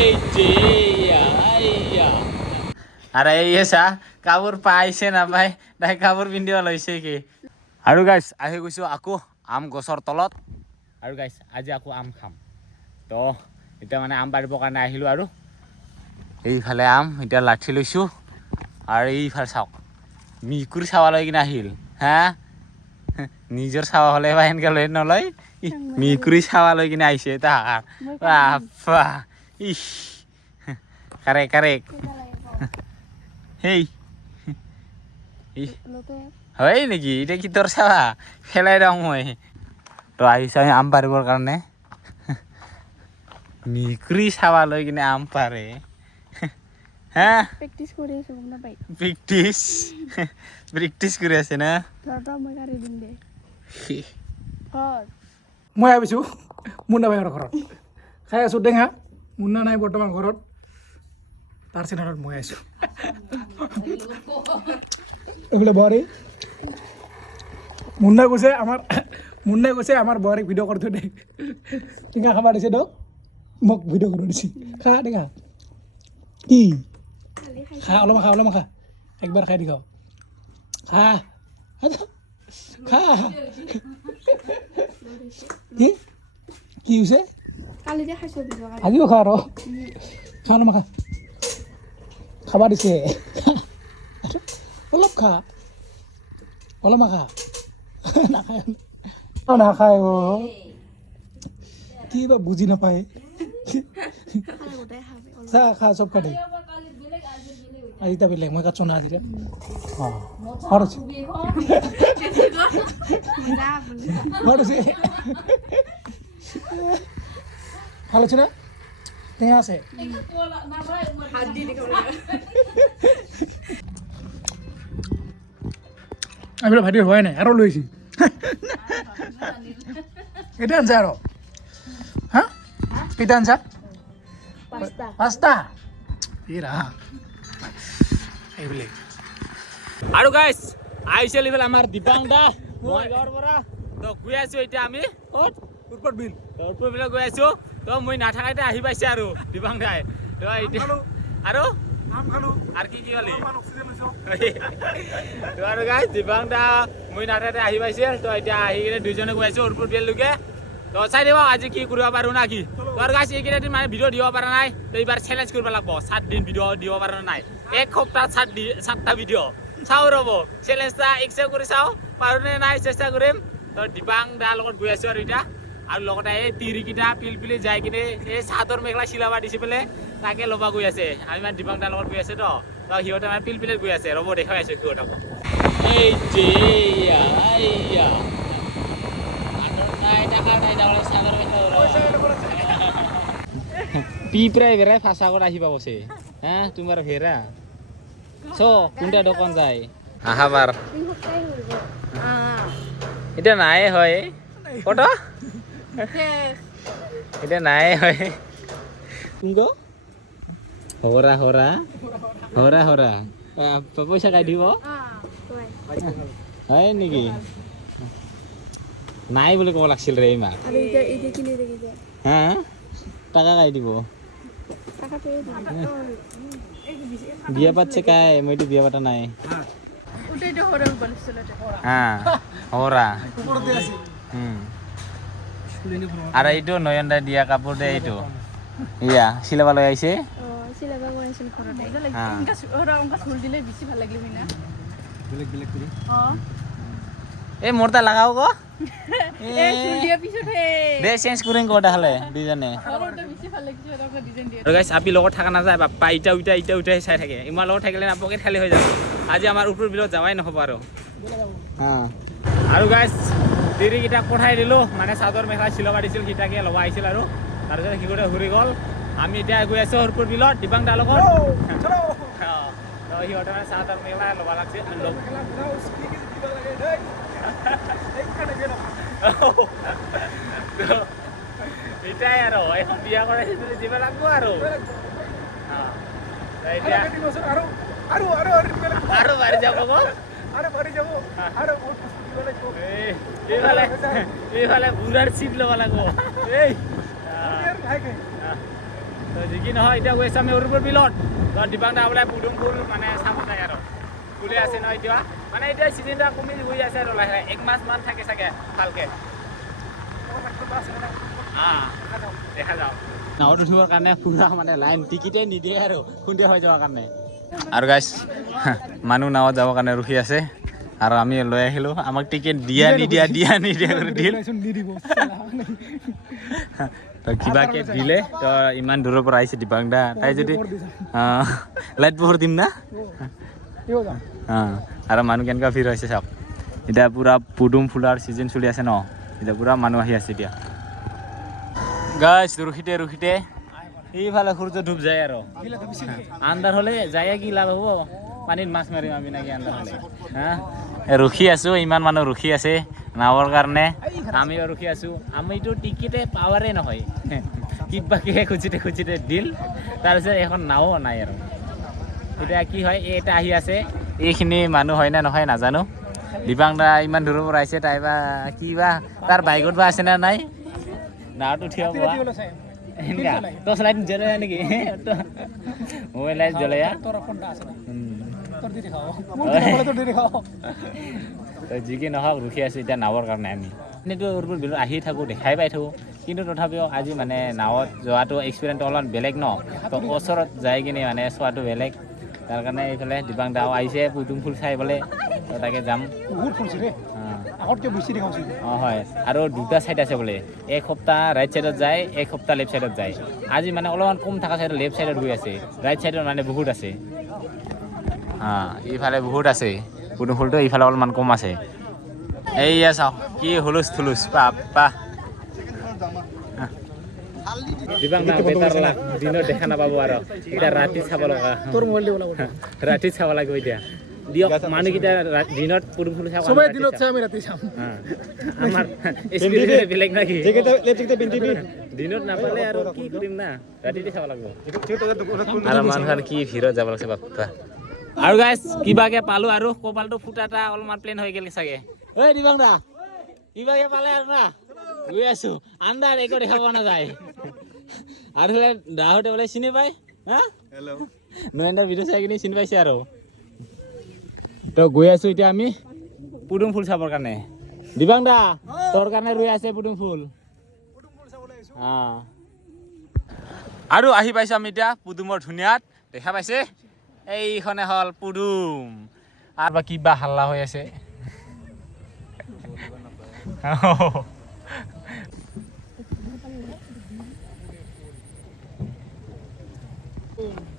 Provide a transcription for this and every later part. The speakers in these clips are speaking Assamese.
এই যে আৰে এই চা কাপোৰ পাইছে নাপাই তাই কাপোৰ পিন্ধিব লৈছে কি আৰু গাইছ আহি গৈছো আকৌ আম গছৰ তলত আৰু গাইছ আজি আকৌ আম খাম তো এতিয়া মানে আম পাৰিবৰ কাৰণে আহিলোঁ আৰু এইফালে আম এতিয়া লাঠি লৈছোঁ আৰু এইফালে চাওক মিকুৰী চাৱালৈ কিনে আহিল হা নিজৰ চাৱা হ'লে বা এনেকৈ লৈ নলয় মিকুৰী চাৱালৈ কিনে আহিছে তাহাৰ বাপ্পা ইস কাৰেক কাৰেক হেই হয় নেকি এতিয়া কি তোৰ চাবা খেলাই দিওঁ মই তো আহিছে আমি আম পাৰিবৰ কাৰণে মিকুৰী চাৱা লৈ কিনে আম পাৰে হা প্ৰেক্টিছ কৰি আছো গম নাপাই প্ৰেক্টিছ কৰি আছে না মই কাৰি দিম দে মই ভাবিছোঁ মুন্না ভাইৰ ঘৰত খাই আছোঁ টেঙা মুন্না নাই বৰ্তমান ঘৰত তাৰ চেনেলত মই আছোঁ এইফালে বোৱাৰী মুন্নাই কৈছে আমাৰ বোৱাৰীক ভিডিঅ' কৰি থৈ দে টেঙা খাব দিছে দক মোক ভিডিঅ' কৰি দিছে খা টেঙা কি খা অলপমান খা একবাৰ খাই দিখ খা খা কি হৈছে আজিও খা আৰু খা অলপমান খা খাব দিছে অলপ খা অলপমান খা নাখায় কি বা বুজি নাপায় চা খা চব খা দে আজিটা বেলেগ মই কাটছো না আজিলে ভালো আছে না টেঙা আছে আমি ভাইটি হোৱাই নাই আৰু লৈছি কেইটা আনছা আৰু হা কেইটা আনছা পাঁচটা এইবোলে আৰু গাইছ আহিছিল এইফালে আমাৰ দীপাং দা মই গাঁৱৰ পৰা তো গৈ আছো এতিয়া আমি ক'ত উৎপত বিল উৎপত বিলত গৈ আছো তো মই নাথাকাতে আহি পাইছে আৰু দীপাং দাই তো এতিয়া আৰু আম খালো আৰু কি খালি অক্সিজেন লৈছো তো আৰু গাইছ দীপাং দা মই নাথাকাতে আহি পাইছে তো এতিয়া আহি কিনে দুইজনে গৈ আছো উৎপত বিললৈকে তো চাই দিব আজি কি কৰিব পাৰো না কি তো আৰু গাইছ এইকেইদিন মানে ভিডিঅ' দিব পৰা নাই তো এইবাৰ চেলেঞ্জ কৰিব লাগিব 7 দিন ভিডিঅ' দিব পৰা নাই এক সপ্তাহ 7টা ভিডিঅ' চাওঁ ৰ'ব চেলেঞ্জটা একচেপ্ট কৰি চাওঁ পাৰোঁনে নাই চেষ্টা কৰিম তো দীপাং দাৰ লগত গৈ আছোঁ আৰু এতিয়া আৰু লগতে এই তিৰিকেইটা পিলপিলি যাই কিনে এই চাদৰ মেখেলা চিলাব দিছে পেলাই তাকে ল'ব গৈ আছে আমি মানে দীপাং দাৰ লগত গৈ আছে তো সিহঁতে মানে পিলপিলিত গৈ আছে ৰ'ব দেখাই আছোঁ সিহঁতক এই যে পিপৰাই বেৰাই ফাঁচা কৰি আহিব কৈছে হা তোমাৰ ভেৰা চ কোনটা দোকান যায় আহাবাৰ এটা নাই হয় কত এটা নাই হয় কোন হৰা হৰা হৰা হৰা পইচা কাই দিব হয় নেকি নাই বুলি ক'ব লাগিছিল ৰে ইমান হা টাকা কাই দিব বিয়া পাতছে কাই মইতো বিয়া পাতা নাই হ্যাঁ হরা আর এইটো নয়ন দাই দিয়া কাপোৰ দে এইটো ইয়া চিলাব লৈ আহিছে এই মোৰ তা লাগাও ক দে চেঞ্জ কৰিম ক তাহলে দুইজনে গাইছ আপি লগত থাকা নাযায় বাপ্পা ইটা চাই থাকে ইমাৰ লগত থাকিলে না পকেট খালী হৈ যাব আজি আমাৰ উত্তৰ বিলত যাৱাই নহ'ব আৰু গাইছ তিৰিকেইটাক পঠাই দিলোঁ মানে চাদৰ মেখেলা চিলাব দিছিল সিটাকে ল'ব আহিছিল আৰু তাৰপিছত সিহঁতে ঘূৰি গ'ল আমি এতিয়া গৈ আছোঁ হৰপুৰ বিলত দীপাং দাৰ লগত সিহঁতে মানে চাদৰ মেখেলা ল'ব লাগছে এটাই আৰু এখন বিয়া কৰাইছে যদি দিব লাগিব আৰু আৰু বাঢ়ি যাব এইফালে বুঢ়াৰ চিট ল'ব লাগিব তো যি কি নহয় এতিয়া গৈ আছোঁ আমি উৰুপুৰ বিলত তো দিবাং দা বোলে পুদুম ফুল মানে চাব যায় আৰু ফুলি আছে ন এতিয়া মানে এতিয়া চিজনটা কমি গৈ আছে আৰু লাহে লাহে 1 মাহমান থাকে চাগে ভালকৈ দেখা যাওক নাৱত উঠিবৰ কাৰণে পুৰা মানে লাইন টিকেটেই নিদিয়ে আৰু খুন্দিয়া হৈ যোৱাৰ কাৰণে আৰু গাইছ মানুহ নাৱত যাবৰ কাৰণে ৰখি আছে আৰু আমি লৈ আহিলোঁ আমাক টিকেট দিয়া নিদিয়া কৰি দিল তো কিবাকৈ দিলে তো ইমান দূৰৰ পৰা আহিছে দিবাং দা তাই যদি লাইট পোহৰ দিম না আৰু মানুহ কেনেকুৱা ভিৰ হৈছে চাওক এতিয়া পুৰা পুদুম ফুলাৰ ছিজন চলি আছে ন এতিয়া পুৰা মানুহ আহি আছে এতিয়া গাছ ৰখিতে এইফালে সূৰ্য ডুব যায় আৰু আন্ধাৰ হ'লে যায় কি লাভ হ'ব পানীত মাছ মাৰিম আমি নাকি আন্ধাৰ হ'লে ৰখি আছোঁ ইমান মানুহ ৰখি আছে নাৱৰ কাৰণে আমিও ৰখি আছোঁ আমিতো টিকেটে পাৱাৰে নহয় কিবাকৈ খুজিতে দিল তাৰপিছত এখন নাও নাই আৰু এতিয়া কি হয় এটা আহি আছে এইখিনি মানুহ হয় নে নহয় নাজানো দিবাং দা ইমান দূৰৰ পৰা আহিছে তাই বা কিবা তাৰ বাইকত বা আছে নে নাই নাৱত উঠিব পোৱা এনেকা টৰ্চ লাইট জ্বলাই নেকি মোবাইল লাইট জ্বলাই যি কি নহওক ৰখি আছোঁ এতিয়া নাৱৰ কাৰণে আমি এনেইতো উৰুপুৰ বিলত আহি থাকোঁ দেখাই পাই থাকোঁ কিন্তু তথাপিও আজি মানে নাৱত যোৱাটো এক্সপিৰিয়েঞ্চটো অলপমান বেলেগ ন তো ওচৰত যাই কিনে মানে চোৱাটো বেলেগ তাৰ কাৰণে এইফালে দিবাং দাও আহিছে পুদুম ফুল চাই বোলে তো তাকে যাম বহুত ফুলছে ৰে আগতকৈ বেছি দেখাইছোঁ অঁ হয় আৰু দুটা ছাইড আছে বোলে এক সপ্তাহ ৰাইট ছাইডত যায় এক সপ্তাহ লেফ্ট ছাইডত যায় আজি মানে অলপমান কম থকা ছাইডত লেফ্ট ছাইডত গৈ আছে ৰাইট ছাইডত মানে বহুত আছে ইফালে বহুত আছে পুদুম ফুলটো ইফালে অলপমান কম আছে এইয়া চাওক কি হুলুচ থুলুচ পা দিবাং না বেটাৰ লাগ দিনত দেখা নাপাব আৰু এতিয়া ৰাতি চাব লগা তোৰ মোবাইল দিব লাগিব ৰাতি চাব লাগিব এতিয়া দিয়ক মানুহকেইটা দিনত পুদুম ফুল চাব সবাই দিনত চাই আমি ৰাতি চাম আমাৰ এক্সপিৰিয়েঞ্চ বেলেগ নাকি দিনত নাপালে আৰু কি কৰিম না ৰাতিতে চাব লাগিব আৰু মানুহৰ কি ভিৰত যাব লাগিছে বাপ্পা আৰু গাইছ কিবাকে পালো আৰু কপালটো ফুটা এটা অলপমান প্লেন হৈ গ'ল চাগে ঐ দিবাং দা কিবাকে পালে আৰু না গৈ আছো আন্ধাৰ একো দেখা পোৱা নাযায় আৰু দাহঁতে বোলে চিনি পায় হেল্ল' নৰেন্দ্ৰ ভিডিঅ' চাই কিনি চিনি পাইছে আৰু তো গৈ আছো এতিয়া আমি পুদুম ফুল চাবৰ কাৰণে দিবাং দা তোৰ কাৰণে ৰৈ আছে পুদুম ফুল আৰু আহি পাইছোঁ আমি এতিয়া পুদুমৰ ধুনীয়াত দেখা পাইছে এইখনে হ'ল পুদুম আৰু বা কিবা হাল্লা হৈ আছে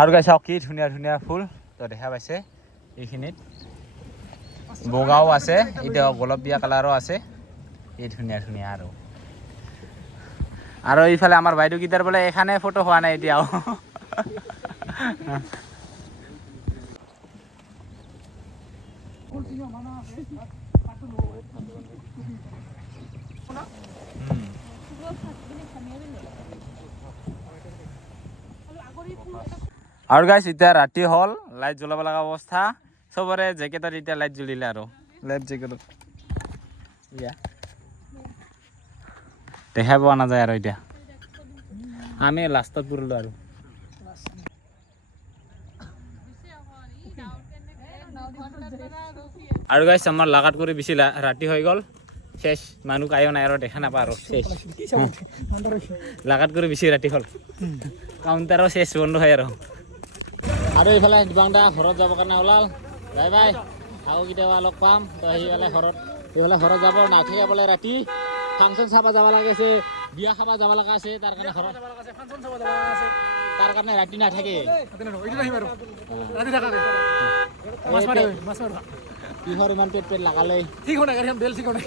আৰু গাই চাওক কি ধুনীয়া ধুনীয়া ফুল তো দেখা পাইছে এইখিনিত বগাও আছে এতিয়া গোলপীয়া কালাৰো আছে এই ধুনীয়া ধুনীয়া আৰু এইফালে আমাৰ বাইদেউকেইটাৰ বোলে এখানে ফটো হোৱা নাই এতিয়াও আৰু গাইছ এতিয়া ৰাতি হ'ল লাইট জ্বলাব লগা অৱস্থা চবৰে জেকেটত এতিয়া লাইট জ্বলিলে আৰু লাইট জেকেটত দেখাই পোৱা নাযায় আৰু এতিয়া আমি লাষ্টত পৰিলোঁ আৰু গাইছ আমাৰ লাগাত কৰি বেছি ৰাতি হৈ গ'ল শেষ মানুহ কায়ো নাই আৰু দেখা নাপা আৰু শেষ লাগাত কৰি বেছি ৰাতি হ'ল কাউণ্টাৰো শেষ বন্ধ হয় আৰু এইফালে দিবাং দা ঘৰত যাবৰ কাৰণে ওলাল বাই বাই আকৌ কেতিয়াবা লগ পাম তো সেইফালে ঘৰত যাব নাথাকে বোলে ৰাতি ফাংচন চাব যাব লাগিছে বিয়া খাব যাব লগা আছে তাৰ কাৰণে ঘৰত তাৰ কাৰণে ৰাতি নাথাকে কিহৰ ইমান পেট লাগালে ঠিক হোৱা নাই গাড়ী বেল ঠিক হোৱা নাই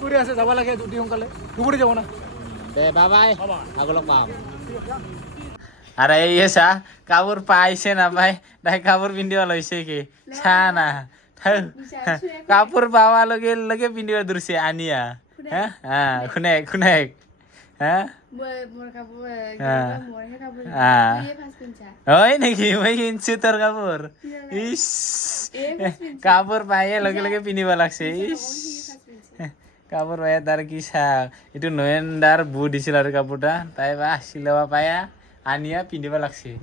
কৰি আছে যাব লাগে দুটি সোনকালে দুপুৰি যাব না দে বাই বাই আকৌ লগ পাম আৰু এই চা কাপোৰ পাইছে নাপায় তাই কাপোৰ পিন্ধিব লৈছে কি চা না কাপোৰ পাৱাৰ লগে লগে পিন্ধিব ধৰিছে আনিয়া খুনেক হয় নেকি মই কিনছো তোৰ কাপোৰ ইচ কাপোৰ পায়ে লগে লগে পিন্ধিব লাগছে ইচ কাপোৰ পায়া তাৰ কি চাক এইটো নয়নদাৰ বৌ দিছিল আৰু কাপোৰটা তাই বা চিলাব পায়া আনিয়া পিন্ধিব লাগছে